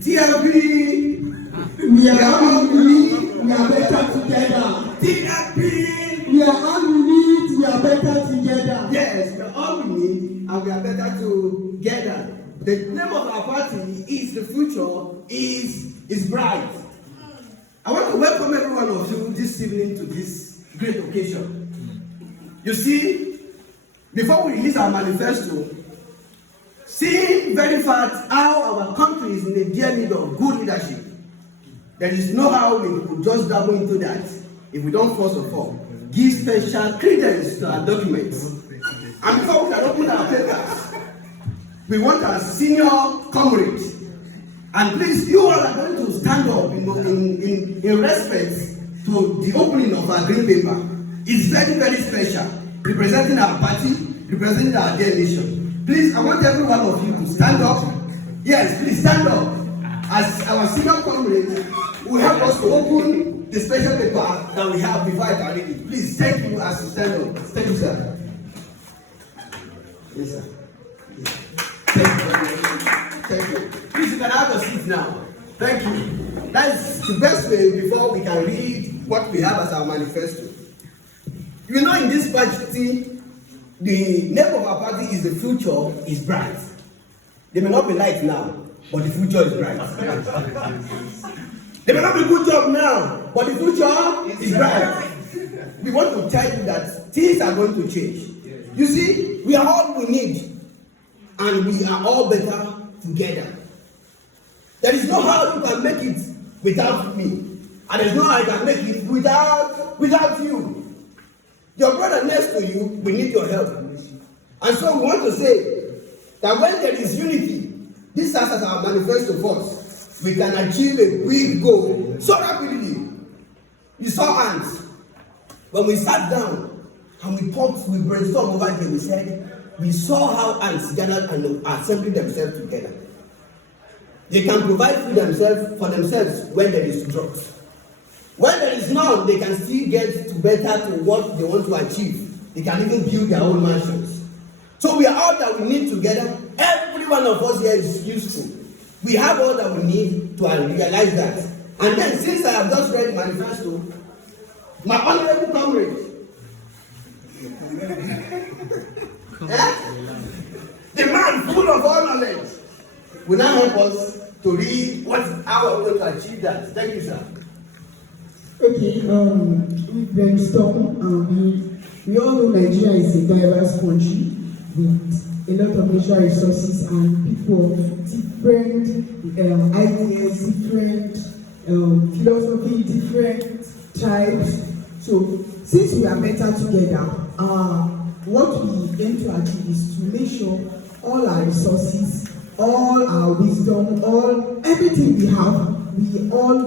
TLP, we are all unique, we are better together. TLP, we are all unique, we are better together. Yes, we are all unique and we are better together. The name of our party is the future is bright. I want to welcome every one of you this evening to this great occasion. You see, before we release our manifesto, seeing very fast how our country is in the dear need of good leadership, there is no how we could just dabble into that if we don't first of all give special credence to our documents. And before we can open our papers, we want our senior comrades, and please, you all are going to stand up in respect to the opening of our green paper. It's very, very special, representing our party, representing our dear nation. Please, I want every one of you to stand up. Yes, please stand up. As our senior comrades will help us to open the special paper that we have before I can read it. Please, thank you as you stand up. Thank you, sir. Yes, sir. Thank you very much. Thank you. Please, you can have a seat now. Thank you. That's the best way before we can read what we have as our manifesto. You know, in this party, the name of our party is the future is bright. They may not be light now, but the future is bright. They may not be good job now, but the future is bright. We want to tell you that things are going to change. You see, we are all we need. And we are all better together. There is no how you can make it without me. And there is no how you can make it without you. Your brother next to you, we need your help. And so we want to say that when there is unity, this as our manifesto force, we can achieve a big goal so rapidly. You saw ants. When we sat down and we talked, we brainstormed over here, we said, we saw how ants gathered and assembling themselves together. They can provide food for themselves when there is drought. When there is none, they can still get to better to what they want to achieve. They can even build their own mansions. So we are all that we need together. Every one of us here is useful. We have all that we need to realize that. And then, since I have just read the manifesto, my honorable comrade, the man full of all knowledge will now help us to read how we're going to achieve that. Thank you, sir. Okay, we brainstorm. We all know Nigeria is a diverse country with a lot of natural resources and people of different ideas, different philosophy, different tribes. So, since we are better together, what we aim to achieve is to make sure all our resources, all our wisdom, everything we have, we all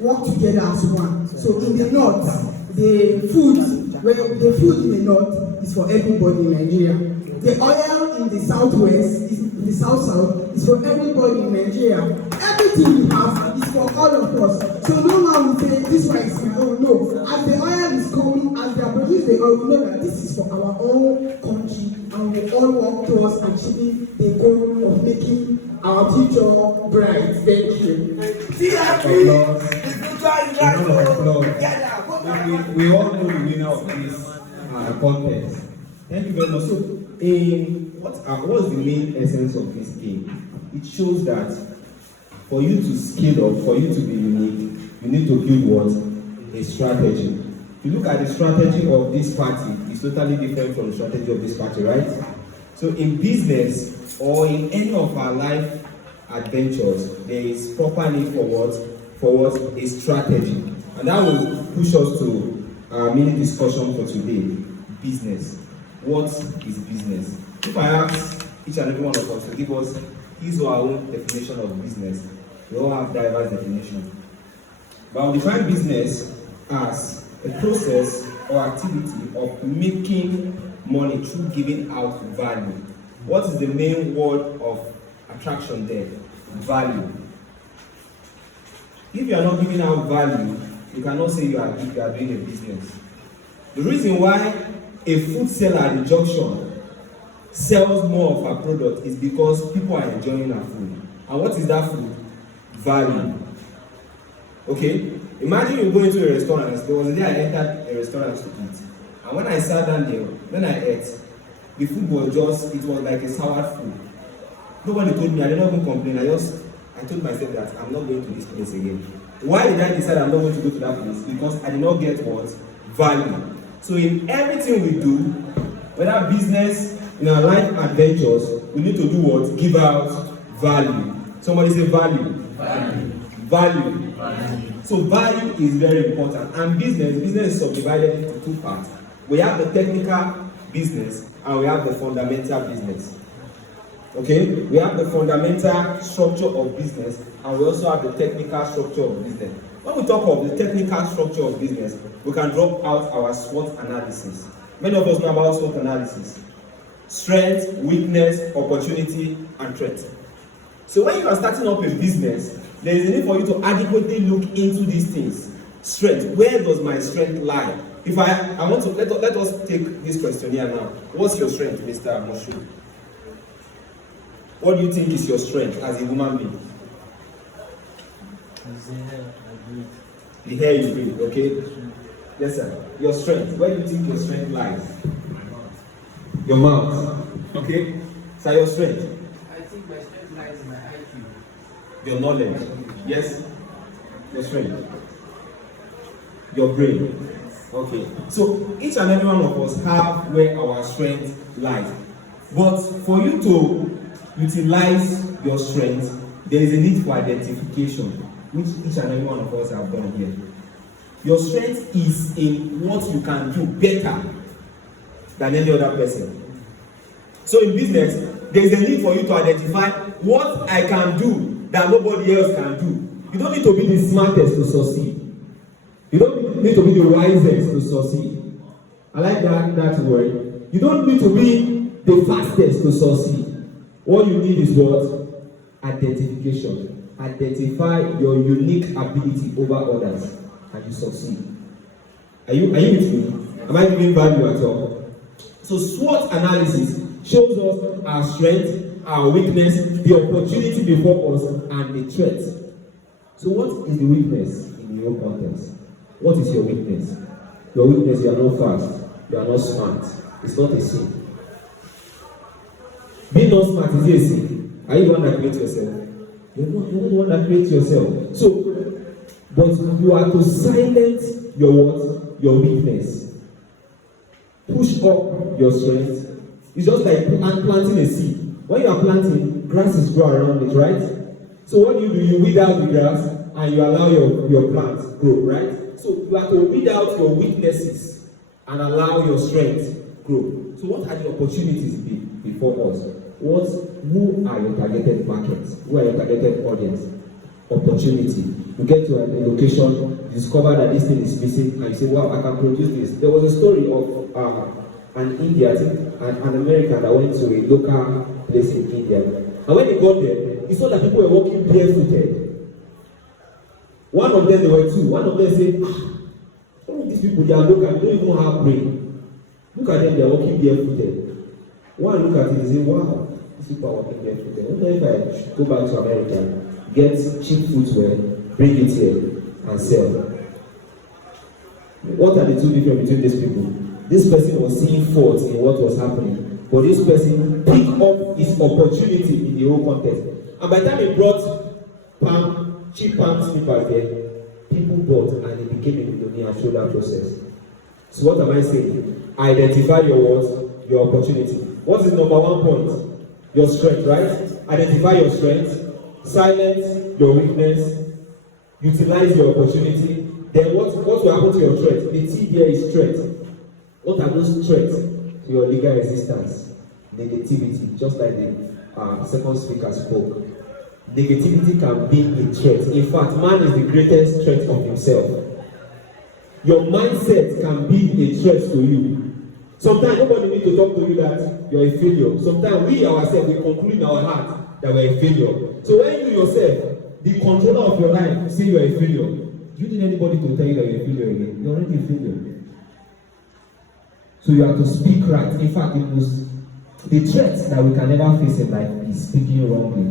work together as one. So in the north, the food in the north is for everybody in Nigeria. The oil in the southwest, in the south is for everybody in Nigeria. Everything we have is for all of us. So no one will say this one is my own. No, as the oil is coming, as they are producing the oil, we know that this is for our own country, and we all work towards achieving the goal of making our future bright. Thank you. We all know the winner of this contest. Thank you very much. So, what's the main essence of this game? It shows that for you to scale up, for you to be unique, you need to build what? A strategy. If you look at the strategy of this party, it's totally different from the strategy of this party, right? So in business or in any of our life adventures, there is proper need for what? A strategy. And that will push us to our mini discussion for today. Business. What is business? If I ask each and every one of us to give us his or our own definition of business, we all have diverse definitions. But I'll define business as a process or activity of making money through giving out value. What is the main word of attraction there? Value. If you are not giving out value, you cannot say you are doing a business. The reason why a food seller at the junction sells more of our product is because people are enjoying our food. And what is that food? value. Okay? Imagine you go into a restaurant. There was a day I entered a restaurant to eat. And when I sat down there, when I ate, the food was just, it was like a sour food. Nobody told me, I did not even complain. I told myself that I'm not going to this place again. Why did I decide I'm not going to go to that place? Because I did not get what? Value. So in everything we do, whether business, in our life adventures, we need to do what? Give out value. Somebody say value. Value. Value. So value is very important. And business is subdivided into two parts. We have the technical business and we have the fundamental business. Okay? We have the fundamental structure of business and we also have the technical structure of business. When we talk of the technical structure of business, we can drop out our SWOT analysis. Many of us know about SWOT analysis. Strength, weakness, opportunity, and threat. So when you are starting up a business, there is a need for you to adequately look into these things. Strength. Where does my strength lie? If I want to, let us take this questionnaire now. What's your strength, Mr. Moshu? What do you think is your strength as a human being? The hair you breathe, okay? Yes, sir. Your strength. Where do you think your strength lies? Your mouth. Okay? So your strength. I think my strength lies in my IQ. Your knowledge. Yes? Your strength. Your brain. Okay. So each and every one of us have where our strength lies. But for you to utilize your strength, there is a need for identification, which each and every one of us have done here. Your strength is in what you can do better than any other person. So in business, there is a need for you to identify what I can do that nobody else can do. You don't need to be the smartest to succeed. You don't need to be the wisest to succeed. I like that word. You don't need to be the fastest to succeed. What you need is what? Identification. Identify your unique ability over others and you succeed. Are you with me? Am I giving value at all? So SWOT analysis shows us our strength, our weakness, the opportunity before us, and the threat. So what is the weakness in your context? What is your weakness? Your weakness, you are not fast, you are not smart. It's not a sin. Being not smart is a sin. Are you the one that creates yourself? You're not the one that creates yourself. So, but you are to silence your what? Your weakness. Push up your strength. It's just like planting a seed. When you are planting, grass is growing around it, right? So what do? You weed out the grass and you allow your plant grow, right? So you have to weed out your weaknesses and allow your strength grow. So what are the opportunities before us? Who are your targeted markets? Who are your targeted audience? Opportunity. You get to a location, you discover that this thing is missing, and you say, wow, I can produce this. There was a story of an Indian, an American that went to a local place in India. And when he got there, he saw that people were walking barefooted. One of them, there were two. One of them said, all of these people, they are local, they don't even have brain. Look at them, they are walking barefooted. One look at it and say, wow, these people are walking barefooted. I wonder if I go back to America, get cheap footwear, bring it here, and sell. What are the two differences between these people? This person was seeing faults in what was happening, but this person picked up his opportunity in the whole context. And by the time he brought cheap palm slippers there, people bought and he became a millionaire through that process. So what am I saying? Identify your what? Your opportunity. What is number one point? Your strength, right? Identify your strength, silence your weakness, utilize your opportunity. Then what will happen to your threat? The T there is threat. What are those threats to your legal existence? Negativity, just like the second speaker spoke. Negativity can be a threat. In fact, man is the greatest threat of himself. Your mindset can be a threat to you. Sometimes nobody needs to talk to you that you're a failure. Sometimes we ourselves, we conclude in our heart that we're a failure. So when you yourself, the controller of your life, say you're a failure, do you need anybody to tell you that you're a failure again? You're already a failure. So you have to speak right. In fact, the threat that we can never face in life is speaking wrongly,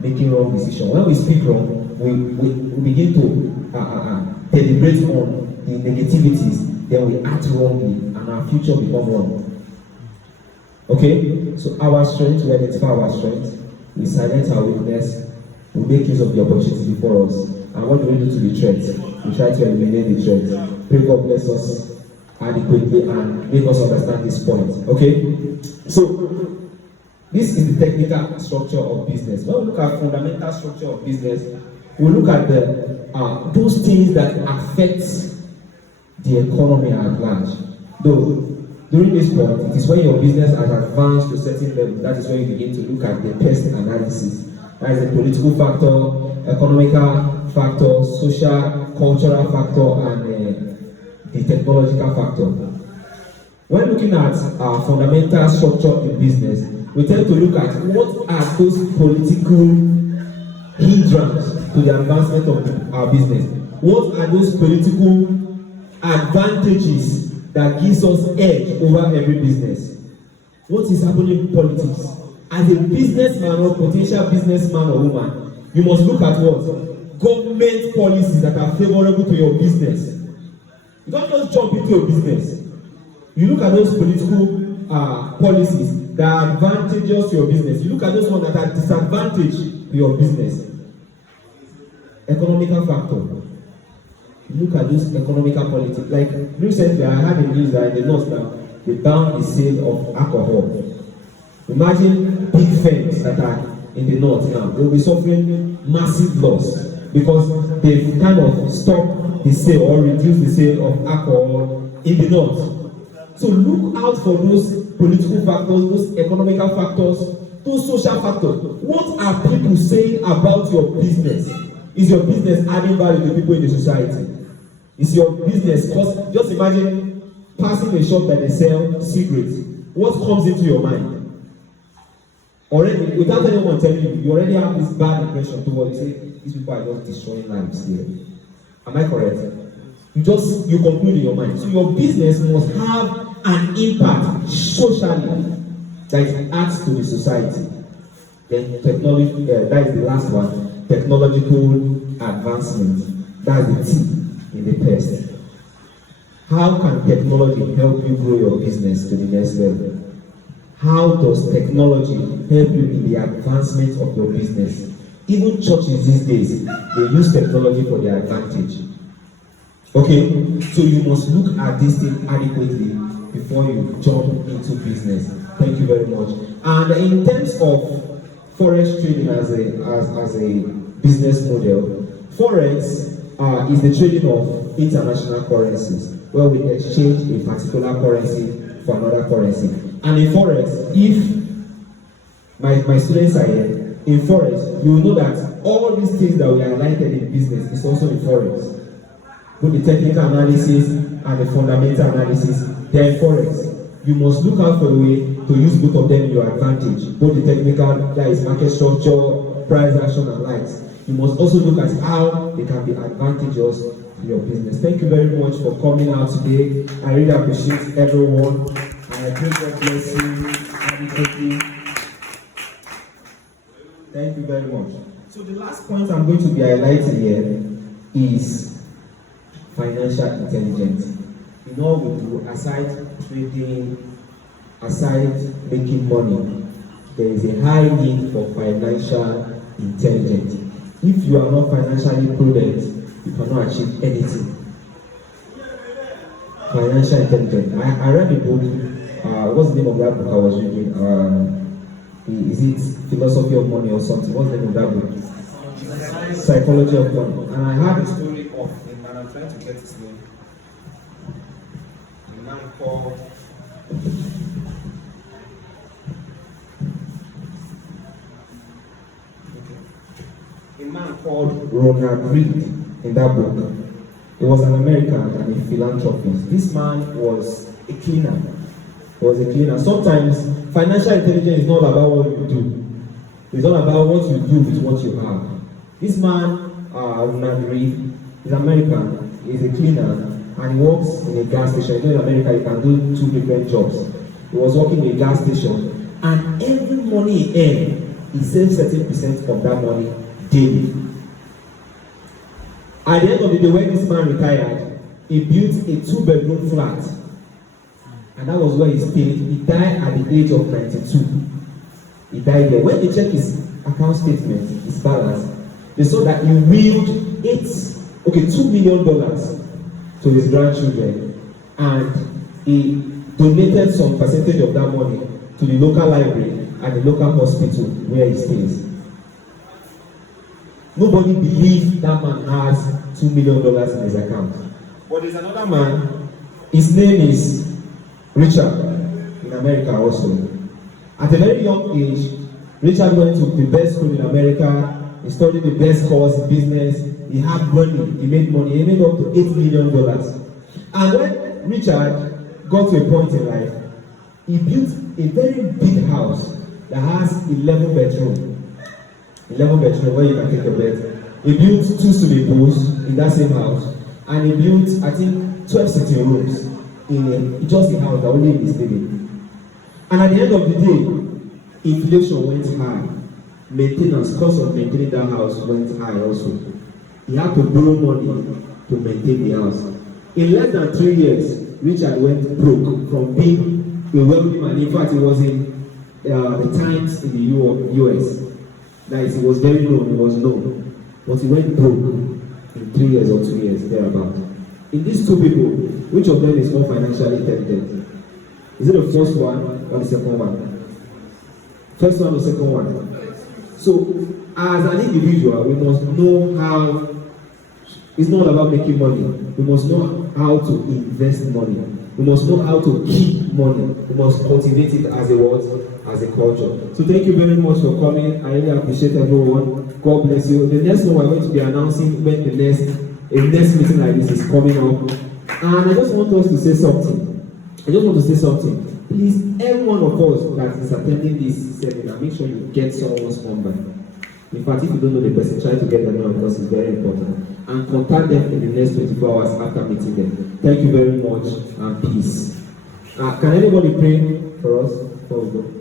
making wrong decisions. When we speak wrong, we begin to deliberate on the negativities, then we act wrongly, and our future becomes wrong. Okay? So our strength, we identify our strength, we silence our weakness, we make use of the opportunity before us. And what do we do to the threat? We try to eliminate the threat. Pray God bless us adequately and make us understand this point. Okay? So this is the technical structure of business. When we look at fundamental structure of business, we look at those things that affect the economy at large. Though during this point, it is when your business has advanced to a certain level, that is when you begin to look at the pest analysis. That is the political factor, economical factor, social, cultural factor, and the technological factor. When looking at fundamental structure in business, we tend to look at what are those political hindrances to the advancement of our business. What are those political advantages that gives us edge over every business? What is happening in politics? As a businessman or potential businessman or woman, you must look at what? Government policies that are favorable to your business. You don't just jump into your business. You look at those political policies that are advantageous to your business. You look at those ones that are disadvantage to your business. Economical factor. You look at those economical politics. Like recently, I had a news that in the north now, they banned the sale of alcohol. Imagine big firms that are in the north now, they will be suffering massive loss because they've kind of stopped the sale or reduced the sale of alcohol in the north. So look out for those political factors, those economical factors, those social factors. What are people saying about your business? Is your business adding value to people in the society? Is your business, because just imagine passing a shop that they sell cigarettes. What comes into your mind? Already, without anyone telling you, you already have this bad impression towards you. Say, these people are just destroying lives here. Am I correct? You conclude in your mind. So your business must have an impact socially that adds to the society. Then technology, that is the last one. Technological advancement. That's the T in the pest. How can technology help you grow your business to the next level? How does technology help you in the advancement of your business? Even churches these days, they use technology for their advantage. Okay, so you must look at this thing adequately before you jump into business. Thank you very much. And in terms of forex trading as a business model, forex is the trading of international currencies, where we exchange a particular currency for another currency. And in forex, if my students are here, in forex, you will know that all these things that we highlighted in business is also in forex. Both the technical analysis and the fundamental analysis, they are in forex. You must look out for a way to use both of them in your advantage. Both the technical, that is market structure, price action, and likes. You must also look at how they can be advantageous to your business. Thank you very much for coming out today. I really appreciate everyone. And I pray God bless you. Thank you very much. So the last point I'm going to be highlighting here is financial intelligence. In all we do, aside trading, aside making money, there is a high need for financial intelligence. If you are not financially prudent, you cannot achieve anything. Financial intelligence. I read a book. What's the name of that book I was reading? Is it Philosophy of Money or something? What's the name of that book? Psychology of Money. And I had a story of him, and I'm trying to get his name. A man called Ronald Reed in that book. He was an American and a philanthropist. This man was a cleaner. Sometimes financial intelligence is not about what you do. It's not about what you do with what you have. This man, Ronald Reed, is American. He's a cleaner and he works in a gas station. You know, in America, you can do 2 different jobs. He was working in a gas station, and every money he earned, he saves certain percent of that money daily. At the end of the day, when this man retired, he built a 2-bedroom flat. And that was where he stayed. He died at the age of 92. He died there. When they checked his account statement, his balance, they saw that he willed $2 million to his grandchildren. And he donated some percentage of that money to the local library and the local hospital where he stays. Nobody believed that man has $2 million in his account. But there's another man, his name is Richard, in America also. At a very young age, Richard went to the best school in America. He studied the best course in business. He had money, he made money, he made up to $8 million. And when Richard got to a point in life, he built a very big house that has 11 bedrooms. 11 bedrooms where you can take a bed. He built 2 swimming pools in that same house. And he built, I think, 12 sitting rooms in just the house that only he is living. And at the end of the day, inflation went high. Maintenance, cost of maintaining that house went high also. He had to borrow money to maintain the house. In less than 3 years, Richard went broke from being a wealthy man. In fact, he was in the Times in the US. That is, he was very known, he was known. But he went broke in 3 years or 2 years, thereabout. In these two people, which of them is more financially intelligent? Is it the first one or the second one? First one or second one? So, as an individual, we must know how. It's not about making money. We must know how to invest money. We must know how to keep money. We must cultivate it as a what? As a culture. So thank you very much for coming. I really appreciate everyone. God bless you. The next one we're going to be announcing when the next meeting like this is coming up. And I just want us to say something. Please, every one of us that is attending this seminar, make sure you get someone's number. In fact, if you don't know the person, try to get them now because it's very important. And contact them in the next 24 hours after meeting them. Thank you very much and peace. Can anybody pray for us before we go?